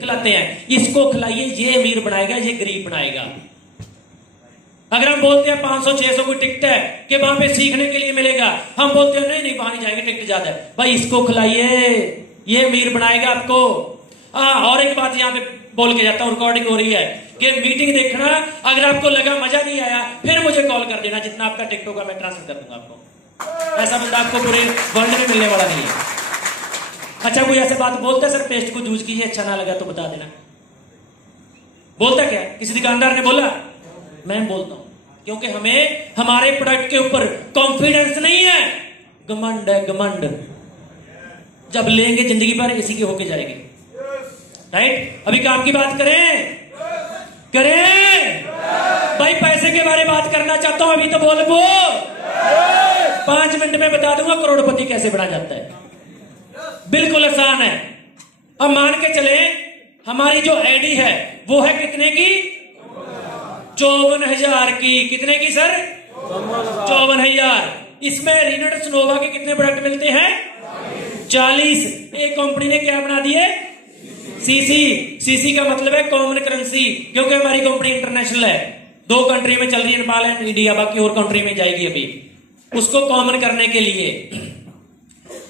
खिलाते हैं, इसको खिलाइए, ये अमीर बनाएगा, ये गरीब बनाएगा। अगर हम बोलते हैं 500-600 की टिकट है कि वहां पे सीखने के लिए मिलेगा, हम बोलते हैं नहीं नहीं वहां नहीं जाएंगे, टिकट ज्यादा है। भाई इसको खिलाइए, ये अमीर बनाएगा आपको। और एक बात यहाँ पे बोल के जाता हूं, रिकॉर्डिंग हो रही है कि मीटिंग देखना, अगर आपको लगा मजा नहीं आया फिर मुझे कॉल कर देना, जितना आपका टिकट होगा मैं ट्रांसफर कर दूंगा आपको। ऐसा बंदा आपको पूरे वर्ल्ड में मिलने वाला नहीं है। अच्छा कोई ऐसे बात बोलता है, सर पेस्ट को यूज कीजिए, अच्छा ना लगा तो बता देना, बोलता क्या? किसी दुकानदार ने बोला? मैं बोलता हूं, क्योंकि हमें हमारे प्रोडक्ट के ऊपर कॉन्फिडेंस नहीं है, घमंड है, घमंड। जब लेंगे जिंदगी भर इसी की होके जाएगी। राइट? अभी काम की बात करें भाई, पैसे के बारे में बात करना चाहता हूं, अभी तो बोल 5 मिनट में बता दूंगा करोड़पति कैसे बना जाता है। बिल्कुल आसान है। अब मान के चले हमारी जो आईडी है वो है कितने की? 54,000 की। कितने की सर? 54,000। इसमें रिनट सनोवा के कितने प्रोडक्ट मिलते हैं? 40। एक कंपनी ने क्या बना दिए? सीसी। सीसी का मतलब है कॉमन करेंसी, क्योंकि हमारी कंपनी इंटरनेशनल है, 2 कंट्री में चल रही है, नेपाल एंड इंडिया, बाकी और कंट्री में जाएगी अभी। उसको कॉमन करने के लिए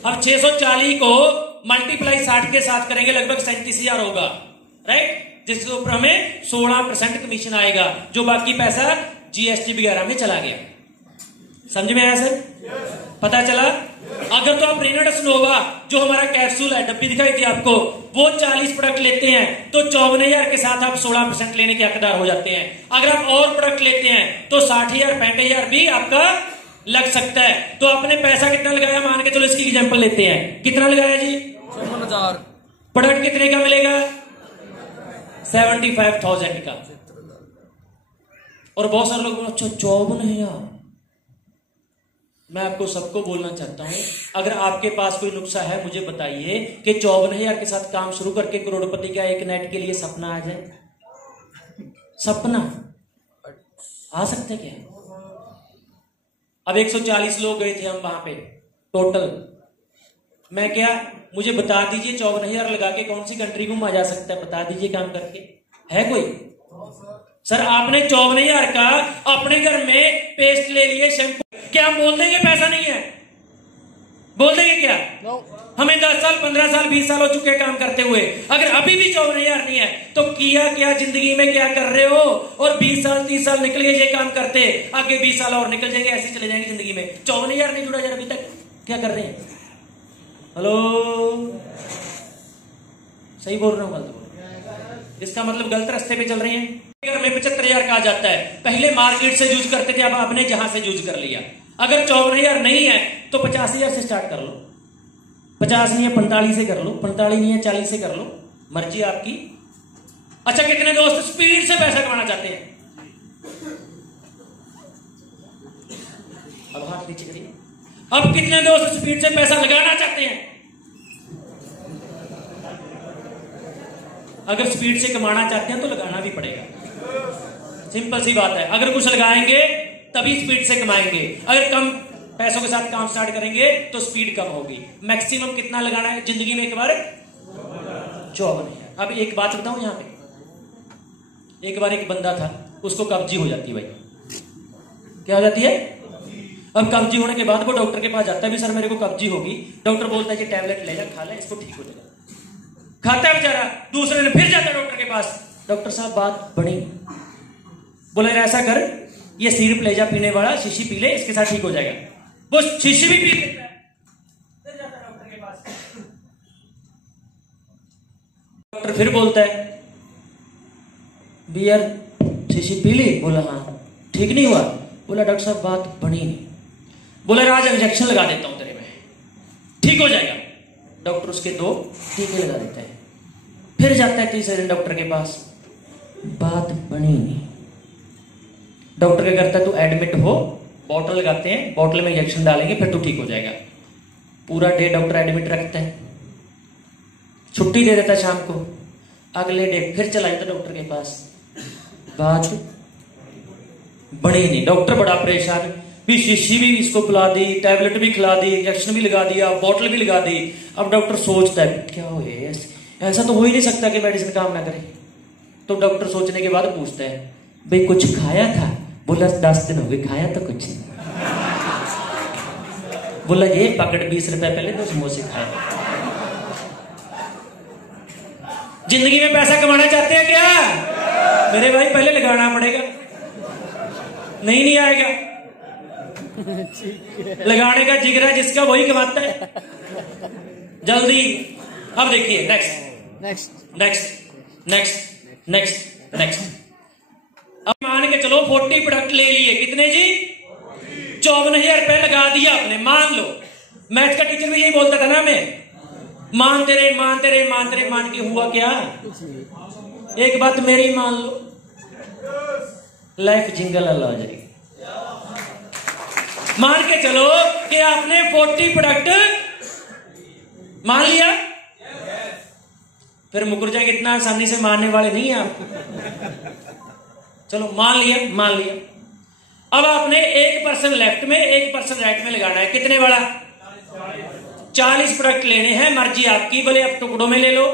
अब 640 को मल्टीप्लाई 60 के साथ करेंगे, लगभग 37,000 होगा। राइट? जिसके ऊपर हमें 16% कमीशन आएगा, जो बाकी पैसा जीएसटी वगैरह में चला गया। समझ में आया सर? पता चला? अगर तो आप रिनट सनोवा जो हमारा कैप्सूल है, डब्बी दिखाई थी आपको, वो 40 प्रोडक्ट लेते हैं तो 54,000 के साथ आप 16% लेने के हकदार हो जाते हैं। अगर आप और प्रोडक्ट लेते हैं तो 60,000 65,000 भी आपका लग सकता है। तो आपने पैसा कितना लगाया? मान के चलो इसकी एग्जांपल लेते हैं, कितना लगाया जी? 54,000। प्रोडक्ट कितने का मिलेगा? 75,000 का। और बहुत सारे लोग अच्छा 54,000। मैं आपको सबको बोलना चाहता हूं, अगर आपके पास कोई नुस्खा है मुझे बताइए कि 54,000 के साथ काम शुरू करके करोड़पति का एक नेट के लिए सपना आ जाए। सपना आ सकते क्या? अब 140 लोग गए थे हम वहां पे टोटल। मैं क्या, मुझे बता दीजिए 54,000 लगा के कौन सी कंट्री घूमा जा सकता है? बता दीजिए काम करके। है कोई? सर आपने 54,000 का अपने घर में पेस्ट ले लिए, शैम्पू, क्या हम बोल देंगे पैसा नहीं है? बोल देंगे क्या? हमें 10 साल 15 साल 20 साल हो चुके काम करते हुए, अगर अभी भी 54,000 नहीं है तो किया क्या जिंदगी में, क्या कर रहे हो? और 20 साल 30 साल निकल गए ये काम करते, आगे 20 साल और निकल जाएंगे, ऐसे चले जाएंगे जिंदगी में। 54,000 नहीं जुड़ा यार अभी तक, क्या कर रहे हैं? हेलो, सही बोल रहा हूं गलत बोल रहा हूं? इसका मतलब गलत रास्ते पे चल रहे हैं। अगर में 75,000 कहा जाता है, पहले मार्केट से यूज करते थे, अब आपने जहां से यूज कर लिया। अगर 54,000 नहीं है तो 50,000 से स्टार्ट कर लो। 50 नहीं है 45 से कर लो, 45 नहीं है 40 से कर लो, मर्जी आपकी। अच्छा कितने दोस्त स्पीड से पैसा कमाना चाहते हैं? अब हाथ नीचे करिए। अब कितने दोस्त स्पीड से पैसा लगाना चाहते हैं? अगर स्पीड से कमाना चाहते हैं तो लगाना भी पड़ेगा, सिंपल सी बात है। अगर कुछ लगाएंगे तभी स्पीड से कमाएंगे, अगर कम पैसों के साथ काम स्टार्ट करेंगे तो स्पीड कम होगी। मैक्सिमम कितना लगाना है जिंदगी में? एक बार 54,000। अब एक बात बताऊं, यहां पे एक बार एक बंदा था, उसको कब्जी हो जाती है। भाई क्या हो जाती है? अब कब्जी होने के बाद वो डॉक्टर के पास जाता है, भी सर मेरे को कब्जी होगी। डॉक्टर बोलता है कि टैबलेट ले जा, खा ले, इसको ठीक हो जाएगा। खाता है बेचारा, दूसरे दिन फिर जाता है डॉक्टर के पास, डॉक्टर साहब बात बड़ी, बोले ऐसा कर, ये सिरप ले जा पीने वाला, शीशी पी ले, इसके साथ ठीक हो जाएगा। वो शीशी भी पी लेता है, फिर जाता है डॉक्टर के पास। डॉक्टर फिर बोलता है बियर शीशी पी ली? बोला हाँ। ठीक नहीं हुआ? बोला डॉक्टर साहब बात बनी नहीं। बोला राज इंजेक्शन लगा देता हूं तेरे में, ठीक हो जाएगा। डॉक्टर उसके 2 टीके लगा देता है, फिर जाता है तीसरे दिन डॉक्टर के पास, बात बनी नहीं। डॉक्टर क्या करता है, तू एडमिट हो, बॉटल लगाते हैं, बॉटल में इंजेक्शन डालेंगे, फिर तू ठीक हो जाएगा। पूरा डे डॉक्टर एडमिट रखता है, छुट्टी दे देता है शाम को। अगले डे फिर चला जाता डॉक्टर के पास, बात बनी नहीं। डॉक्टर बड़ा परेशान, भी शीशी भी इसको पिला दी, टैबलेट भी खिला दी, इंजेक्शन भी लगा दिया, बॉटल भी लगा दी। अब डॉक्टर सोचता है क्या हो ऐसा तो हो ही नहीं सकता कि मेडिसिन काम ना करे। तो डॉक्टर सोचने के बाद पूछता है, भाई कुछ खाया था? बोला 10 दिन हो गए, खाया तो कुछ। बोला ये पकड़ 20 रुपए पहले तो समोसे खाए। जिंदगी में पैसा कमाना चाहते हैं क्या मेरे भाई? पहले लगाना पड़ेगा, नहीं आएगा। लगाने का जिगरा जिसका वही कमाता है जल्दी। अब देखिए नेक्स्ट। अब मान के चलो 40 प्रोडक्ट ले लिए, कितने जी? 54,000 रुपए लगा दिया आपने। मान लो, मैथ का टीचर भी यही बोलता था ना, मैं मानते रहे मान के हुआ क्या? एक बात मेरी मान लो, लाइफ जिंगल अल्लाह हो जाएगी। मान के चलो कि आपने 40 प्रोडक्ट मान लिया, फिर मुकर जाएंगे, इतना आसानी से मानने वाले नहीं है आप। चलो मान लिया। अब आपने 1% लेफ्ट में 1% राइट में लगाना है। कितने वाला? 40 प्रोडक्ट लेने हैं, मर्जी आपकी। बोले अब टुकड़ों में ले लो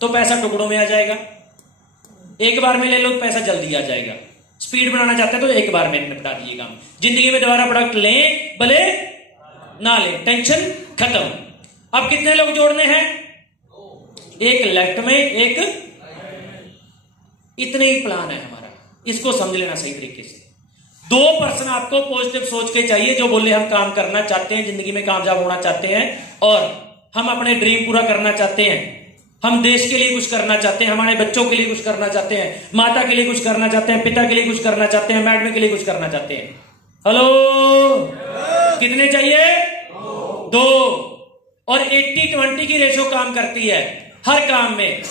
तो पैसा टुकड़ों में आ जाएगा, एक बार में ले लो तो पैसा जल्दी आ जाएगा। स्पीड बनाना चाहते हैं तो एक बार में निपटा दीजिए काम। जिंदगी में दोबारा प्रोडक्ट लें भले ना लें, टेंशन खत्म। अब कितने लोग जोड़ने हैं? एक लेफ्ट में एक, इतने ही प्लान है हमारा, इसको समझ लेना सही तरीके से। 2% आपको पॉजिटिव सोच के चाहिए, जो बोले हम काम करना चाहते हैं, जिंदगी में कामयाब होना चाहते हैं और हम अपने ड्रीम पूरा करना चाहते हैं, हम देश के लिए कुछ करना चाहते हैं, हमारे बच्चों के लिए कुछ करना चाहते हैं, माता के लिए कुछ करना चाहते हैं, पिता के लिए कुछ करना चाहते हैं, मैडम के लिए कुछ करना चाहते हैं। हेलो, कितने चाहिए? 2। और 80-20 की रेशो काम करती है हर काम में।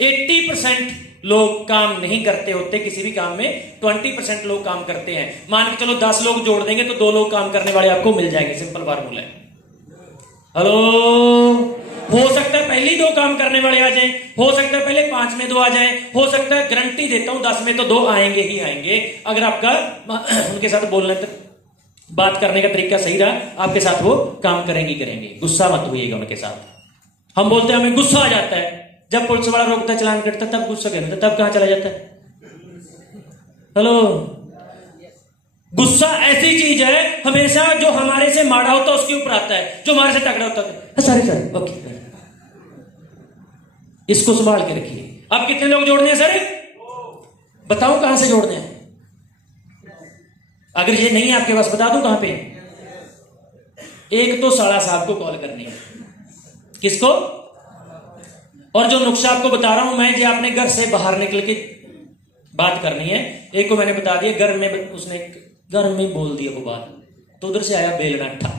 80% लोग काम नहीं करते होते किसी भी काम में, 20% लोग काम करते हैं। मान के चलो 10 लोग जोड़ देंगे तो 2 लोग काम करने वाले आपको मिल जाएंगे, सिंपल फार्मूला है। हेलो, हो सकता है पहले ही 2 काम करने वाले आ जाएं, हो सकता है पहले 5 में 2 आ जाएं, हो सकता है गारंटी देता हूं 10 में तो 2 आएंगे ही आएंगे। अगर आपका उनके साथ बोलने तक बात करने का तरीका सही रहा, आपके साथ वो काम करेंगे। गुस्सा मत होइएगा उनके साथ। हम बोलते हैं हमें गुस्सा आ जाता है, जब पुलिस वाला रोकता चलान कटता तब गुस्सा करता, तब कहां चला जाता है? हेलो, गुस्सा ऐसी चीज है हमेशा जो हमारे से माड़ा होता है उसके ऊपर आता है, जो हमारे से तगड़ा होता है सर ओके, इसको संभाल के रखिए। अब कितने लोग जोड़ने हैं सर? बताओ कहां से जोड़ने हैं? अगर ये नहीं है आपके पास बता दूं कहां पे? एक तो साला साहब को कॉल करनी है। किसको? और जो नुस्खा आपको बता रहा हूं मैं, जो आपने घर से बाहर निकल के बात करनी है। एक को मैंने बता दिया, घर में उसने घर में बोल दिया वो बात, तो उधर से आया बेलना ठा।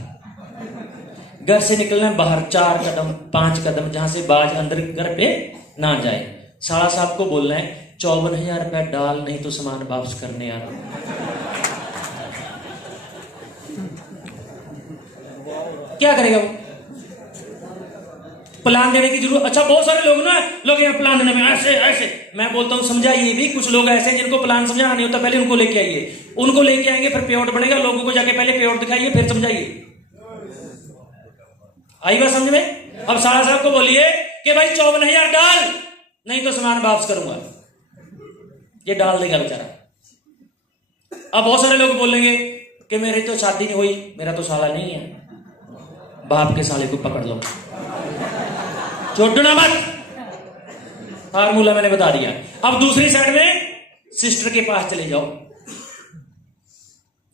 घर से निकलना बाहर 4 कदम 5 कदम, जहां से बाज अंदर घर पे ना जाए। साला साहब को बोलना है 54,000 रुपया डाल, नहीं तो सामान वापस करने आ रहा। क्या करेगा वो? प्लान देने की जरूरत। अच्छा, बहुत सारे लोग यहाँ प्लान देने में ऐसे मैं बोलता हूँ समझाइए भी। कुछ लोग ऐसे हैं जिनको प्लान समझाना नहीं होता, पहले उनको लेके आइए, उनको लेके आएंगे फिर पेआउट बनेगा। लोगों को जाके पहले पेआउट दिखाइए फिर समझाइए। आई बात समझ में? अब साला साहब को बोलिए कि भाई 54,000 डाल, नहीं तो सामान वापस करूंगा। ये डाल देगा बेचारा। अब बहुत सारे लोग बोलेंगे कि मेरी तो शादी नहीं हुई, मेरा तो साला नहीं है। बाप के साले को पकड़ लो, छोड़ना मत। फार्मूला मैंने बता दिया। अब दूसरी साइड में सिस्टर के पास चले जाओ।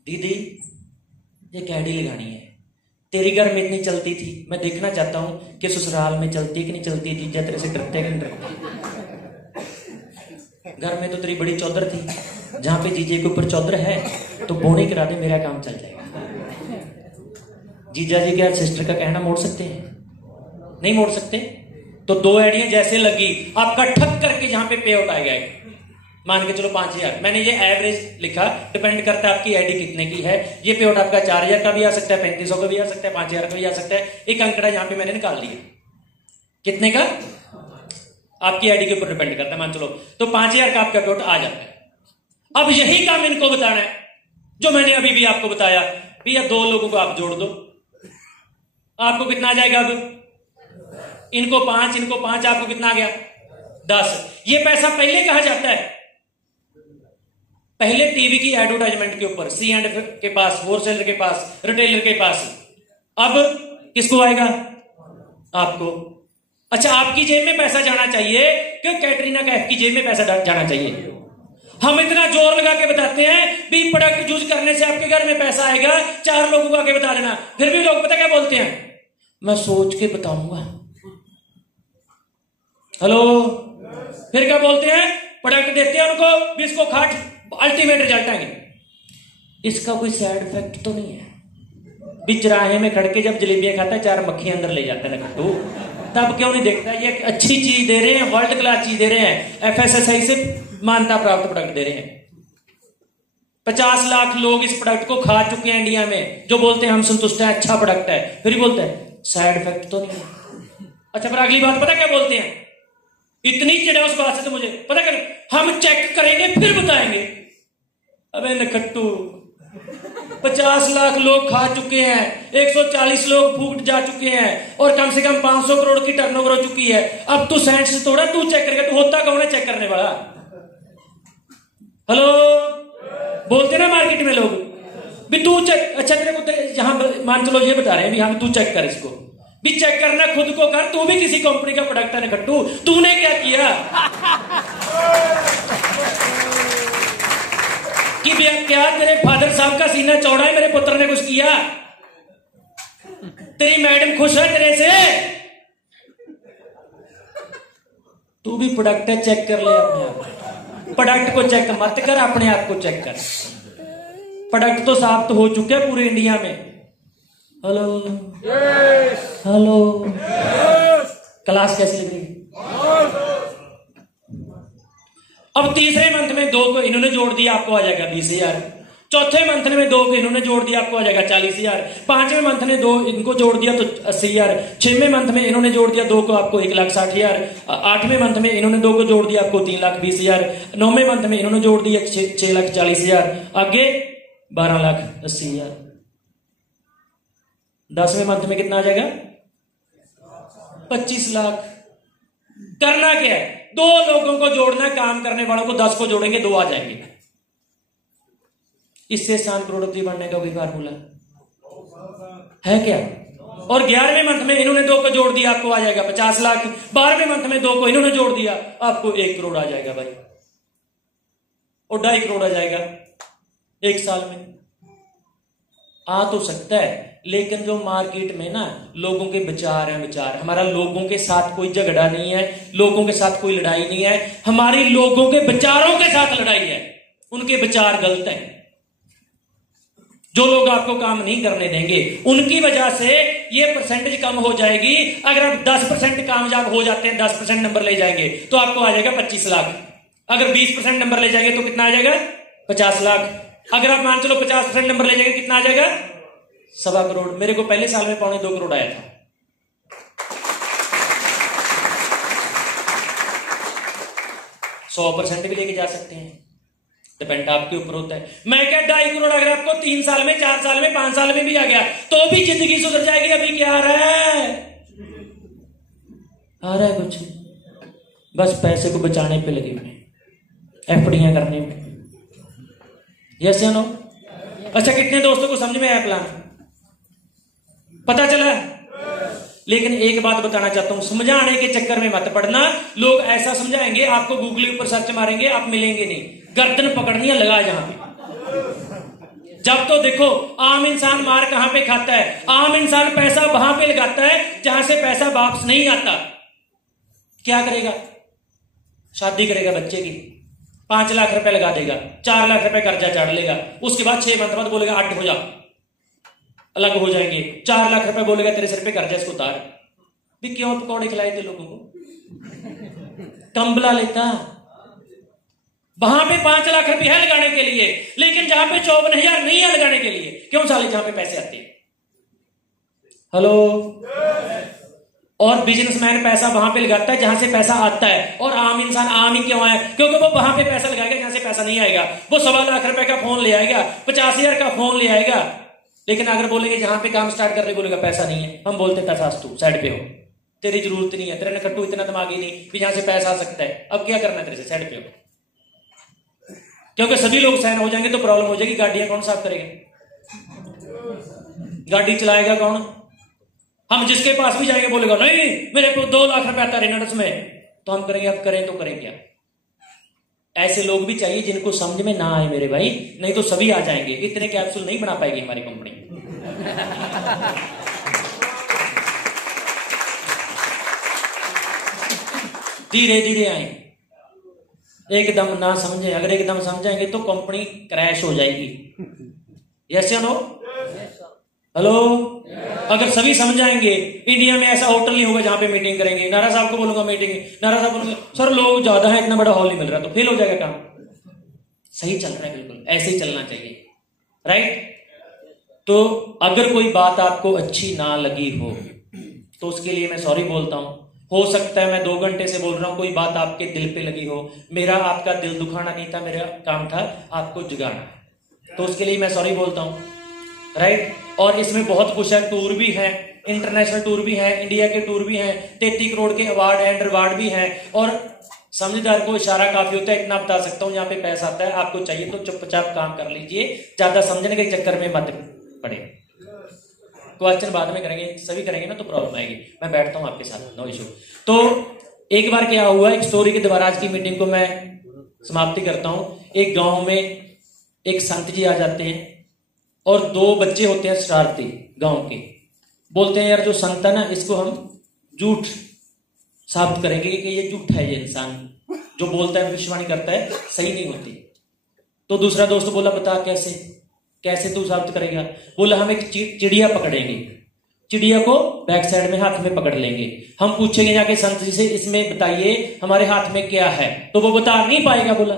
दीदी ये कैडी लगानी है, तेरी घर में इतनी चलती थी, मैं देखना चाहता हूं कि ससुराल में चलती कि नहीं चलती थी, तेरे से डरते कि नहीं डरते। घर में तो तेरी बड़ी चौधर थी, जहां पे जीजे के ऊपर चौधर है तो बोनी करा दे, मेरा काम चल जाएगा। जीजा जी क्या सिस्टर का कहना मोड़ सकते हैं? नहीं मोड़ सकते। तो 2 आइडिया जैसे लगी, आपका ठक करके जहां पे पे आउट आएगा, मान के चलो 5,000, मैंने ये एवरेज लिखा, डिपेंड करता है आपकी आईडी कितने की है। ये पे आउट आपका 4,000 का भी आ सकता है, 3,500 का भी आ सकता है, 5,000 का भी आ सकता है। एक अंकड़ा यहां पे मैंने निकाल लिया, कितने का आपकी आईडी के ऊपर डिपेंड करता है। मान चलो तो 5,000 का आपका पे आउट आ जाता है। अब यही काम इनको बताना है जो मैंने अभी भी आपको बताया। भैया 2 लोगों को आप जोड़ दो, आपको कितना आ जाएगा? अब इनको 5, इनको 5, आपको कितना आ गया 10। ये पैसा पहले कहा जाता है, पहले टीवी की एडवर्टाइजमेंट के ऊपर, सी एंड के पास, होलसेलर के पास, रिटेलर के पास। अब किसको आएगा? आपको। अच्छा, आपकी जेब में पैसा जाना चाहिए क्यों? कैटरीना कैफ की जेब में पैसा जाना चाहिए। हम इतना जोर लगा के बताते हैं भी प्रोडक्ट यूज करने से आपके घर में पैसा आएगा, 4 लोगों को आके बता देना, फिर भी लोग पता क्या बोलते हैं? मैं सोच के बताऊंगा। हेलो, फिर क्या बोलते हैं? प्रोडक्ट देते हैं उनको, भी इसको खाट, अल्टीमेट रिजल्ट आएंगे। इसका कोई साइड इफेक्ट तो नहीं है? भी चराहे में खड़के जब जलेबियां खाता है, 4 मक्खियां अंदर ले जाते हैं खट्टू, तब क्यों नहीं देखता? ये अच्छी चीज दे रहे हैं, वर्ल्ड क्लास चीज दे रहे हैं, FSSAI से मान्यता प्राप्त प्रोडक्ट दे रहे हैं। 50 लाख लोग इस प्रोडक्ट को खा चुके हैं इंडिया में, जो बोलते हैं हम संतुष्ट हैं, अच्छा प्रोडक्ट है, फिर भी बोलते हैं साइड इफेक्ट तो नहीं है। अच्छा, पर अगली बात पता क्या बोलते हैं? इतनी चिढ़ा उस बात से तो मुझे पता कर, हम चेक करेंगे फिर बताएंगे। अबे नखट्टू, 50 लाख लोग खा चुके हैं, 140 लोग फूट जा चुके हैं, और कम से कम 500 करोड़ की टर्नओवर हो चुकी है। अब तू साइंस से थोड़ा तू चेक करेगा, तू होता कौन है चेक करने वाला? हेलो, बोलते ना मार्केट में लोग भी तू चेक। अच्छा, तेरे को यहां मान चलो ये बता रहे हैं भी हाँ तू चेक कर, इसको भी चेक करना खुद को कर, तू भी किसी कंपनी का प्रोडक्ट है नखट्टू, तूने क्या किया? कि क्या तेरे फादर साहब का सीना चौड़ा है, मेरे पुत्र ने कुछ किया? तेरी मैडम खुश है तेरे से? तू भी प्रोडक्ट है, चेक कर ले अपने आप। प्रोडक्ट को चेक मत कर, अपने आप को चेक कर। प्रोडक्ट तो साफ तो हो चुके हैं पूरे इंडिया में। हेलो हेलो, क्लास कैसी लग रही? अब तीसरे मंथ में 2 को इन्होंने जोड़ दिया, आपको आ जाएगा 20,000। चौथे मंथ में 2 को इन्होंने जोड़ दिया, आपको आ जाएगा 40,000। 5वें मंथ में 2 इनको जोड़ दिया तो 80,000। 6वें मंथ में इन्होंने जोड़ दिया 2 को, आपको 1,60,000। 8वें मंथ में इन्होंने 2 को जोड़ दिया, आपको 3,20,000। 9वें मंथ में इन्होंने जोड़ दिया 6,40,000। आगे 12,80,000। 10वें मंथ में कितना आ जाएगा? 25 लाख। करना क्या है? 2 लोगों को जोड़ना, काम करने वालों को 10 को जोड़ेंगे, 2 आ जाएंगे। इससे आसान करोड़पति बनने का कोई फार्मूला है क्या? और 11वें मंथ में इन्होंने 2 को जोड़ दिया, आपको आ जाएगा 50 लाख। 12वें मंथ में 2 को इन्होंने जोड़ दिया, आपको 1 करोड़ आ जाएगा भाई, और 2.5 करोड़ आ जाएगा 1 साल में। आ तो सकता है, लेकिन जो मार्केट में ना लोगों के विचार हैं, विचार हमारा लोगों के साथ कोई झगड़ा नहीं है, लोगों के साथ कोई लड़ाई नहीं है, हमारी लोगों के विचारों के साथ लड़ाई है। उनके विचार गलत हैं, जो लोग आपको काम नहीं करने देंगे उनकी वजह से ये परसेंटेज कम हो जाएगी। अगर आप 10% कामयाब हो जाते हैं, 10% नंबर ले जाएंगे तो आपको आ जाएगा 25 लाख। अगर 20% नंबर ले जाएंगे तो कितना आ जाएगा? 50 लाख। अगर आप मान चलो 50% नंबर ले जाएंगे, कितना आ जाएगा? 1.25 करोड़। मेरे को पहले साल में 2.25 करोड़ आया था। सौ % भी लेके जा सकते हैं, डिपेंड आपके ऊपर होता है। मैं क्या 2.5 करोड़ अगर आपको 3 साल में, 4 साल में, 5 साल में भी आ गया तो भी जिंदगी सुधर जाएगी। अभी क्या आ रहा है? आ रहा है कुछ, बस पैसे को बचाने पे लगे हुए, एफडीआं करने में। यस या नो? अच्छा, कितने दोस्तों को समझ में आया प्लान? पता चला? लेकिन एक बात बताना चाहता हूं, समझाने के चक्कर में मत पड़ना। लोग ऐसा समझाएंगे, आपको गूगल के ऊपर सर्च मारेंगे, आप मिलेंगे नहीं। गर्दन पकड़नी है, लगा जहां पे। जब तो देखो, आम इंसान मार कहां पे खाता है? आम इंसान पैसा वहां पे लगाता है जहां से पैसा वापस नहीं आता। क्या करेगा? शादी करेगा बच्चे की, 5 लाख रुपए लगा देगा, 4 लाख रुपए कर्जा चढ़ लेगा, उसके बाद 6 मंथ बाद बोलेगा अट हो जा, अलग हो जाएंगे। 4 लाख रुपए बोलेगा तेरे सिर पे कर्जा, इसको उतार। भी क्यों पकौड़े खिलाए थे लोगों को? कंबला लेता। वहां पे 5 लाख रुपए है लगाने के लिए, लेकिन जहां पे 54,000 नहीं है लगाने के लिए। क्यों साले? जहां पे पैसे आते हैं। हेलो? और बिजनेसमैन पैसा वहां पे लगाता है जहां से पैसा आता है, और आम इंसान आम ही क्यों है? क्योंकि वो वहां पे पैसा लगाएगा जहां से पैसा नहीं आएगा। वो 1.25 लाख रुपए का फोन ले आएगा, 50,000 का फोन ले आएगा, लेकिन अगर बोलेंगे जहां पे काम स्टार्ट करने, बोलेगा पैसा नहीं है। हम बोलते तथास्तु, साइड पे हो, तेरी जरूरत नहीं है, तेरा नकट्टू इतना दिमागी नहीं भी यहां से पैसा आ सकता है, अब क्या करना है तेरे से, साइड पे हो। क्योंकि सभी लोग सहन हो जाएंगे तो प्रॉब्लम हो जाएगी, गाड़ियां कौन साफ करेगा, गाड़ी चलाएगा कौन। हम जिसके पास भी जाएंगे बोलेगा नहीं मेरे को 2 लाख रुपए आता रेनॉल्ड्स में, तो हम करेंगे अब करें तो करें क्या। ऐसे लोग भी चाहिए जिनको समझ में ना आए मेरे भाई, नहीं तो सभी आ जाएंगे। इतने कैप्सूल नहीं बना पाएगी हमारी कंपनी। धीरे धीरे आए, एकदम ना समझे। अगर एकदम समझेंगे तो कंपनी क्रैश हो जाएगी। यस या नो? हेलो? अगर सभी समझाएंगे, इंडिया में ऐसा होटल नहीं होगा जहां पे मीटिंग करेंगे। नारा साहब को बोलूंगा मीटिंग, नारा साहब बोलूंगा सर लोग ज्यादा है, इतना बड़ा हॉल नहीं मिल रहा, तो फेल हो जाएगा काम। सही चल रहा है, बिल्कुल ऐसे ही चलना चाहिए, राइट। तो अगर कोई बात आपको अच्छी ना लगी हो तो उसके लिए मैं सॉरी बोलता हूं। हो सकता है मैं 2 घंटे से बोल रहा हूं, कोई बात आपके दिल पे लगी हो। मेरा आपका दिल दुखाना नहीं था, मेरा काम था आपको जगाना, तो उसके लिए मैं सॉरी बोलता हूं, राइट। और इसमें बहुत कुछ है, टूर भी है, इंटरनेशनल टूर भी है, इंडिया के टूर भी हैं, 33 करोड़ के अवार्ड एंड रिवार्ड भी हैं। और समझदार को इशारा काफी होता है, इतना बता सकता हूं यहाँ पे पैसा आता है, आपको चाहिए तो चुपचाप काम कर लीजिए, ज्यादा समझने के चक्कर में मत पड़े। क्वेश्चन बाद में करेंगे, सभी करेंगे ना तो प्रॉब्लम आएगी। मैं बैठता हूं आपके साथ, नो इशू। तो एक बार क्या हुआ, एक स्टोरी के द्वारा आज की मीटिंग को मैं समाप्ति करता हूं। एक गांव में एक संत जी आ जाते हैं और 2 बच्चे होते हैं शरारती गांव के। बोलते हैं यार जो संत है ना, इसको हम झूठ साबित करेंगे कि ये झूठा है, ये इंसान जो बोलता है भविष्यवाणी करता है सही नहीं होती। तो दूसरा दोस्त बोला बता कैसे तू साबित करेगा। बोला हम एक चिड़िया पकड़ेंगे, चिड़िया को बैक साइड में हाथ में पकड़ लेंगे, हम पूछेंगे जाके संत जी से इसमें बताइए हमारे हाथ में क्या है, तो वो बता नहीं पाएगा। बोला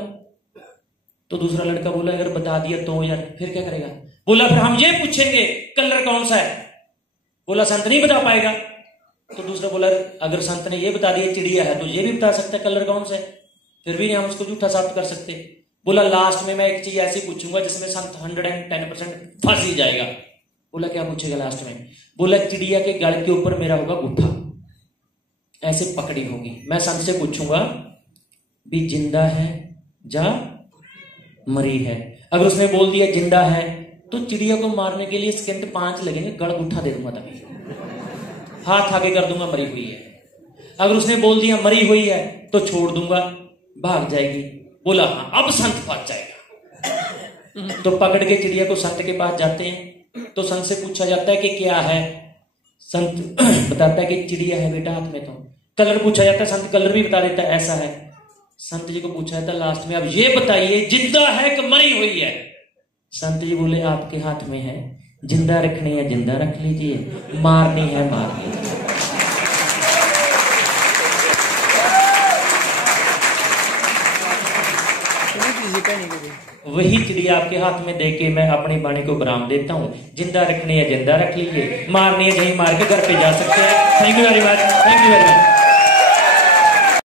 तो दूसरा लड़का बोला अगर बता दिया तो यार फिर क्या करेगा। बोला फिर हम ये पूछेंगे कलर कौन सा है। बोला संत नहीं बता पाएगा। तो दूसरा बोला अगर संत ने ये बता दिया चिड़िया है तो ये भी बता सकता है कलर कौन सा है, फिर भी नहीं हम उसको झूठा साबित कर सकते। बोला लास्ट में मैं एक चीज ऐसी पूछूंगा जिसमें संत 110% फंस ही जाएगा। बोला क्या पूछेगा लास्ट में। बोला चिड़िया के गल के ऊपर मेरा होगा गुठा, ऐसे पकड़ी होगी। मैं संत से पूछूंगा भी जिंदा है या मरी है। अगर उसने बोल दिया जिंदा है तो चिड़िया को मारने के लिए सेकंड 5 लगेंगे, गड़ गुठा दे दूंगा, तभी हाथ आगे कर दूंगा मरी हुई है। अगर उसने बोल दिया मरी हुई है तो छोड़ दूंगा, भाग जाएगी। बोला हाँ अब संत फंस जाएगा। तो पकड़ के चिड़िया को संत के पास जाते हैं, तो संत से पूछा जाता है कि क्या है। संत बताता है कि चिड़िया है बेटा हाथ में। तो कलर पूछा जाता है, संत कलर भी बता देता है ऐसा है। संत जी को पूछा जाता है लास्ट में अब ये बताइए जिंदा है कि मरी हुई है। संत जी बोले आपके हाथ में है, जिंदा रखनी है जिंदा रख लीजिए, मारनी है मार लीजिए। वही चिड़िया आपके हाथ में देके मैं अपनी वाणी को विराम देता हूँ। जिंदा रखनी है जिंदा रख लीजिए, मारनी है यही मार के घर पे जा सकते हैं। Thank you very much, thank you very much.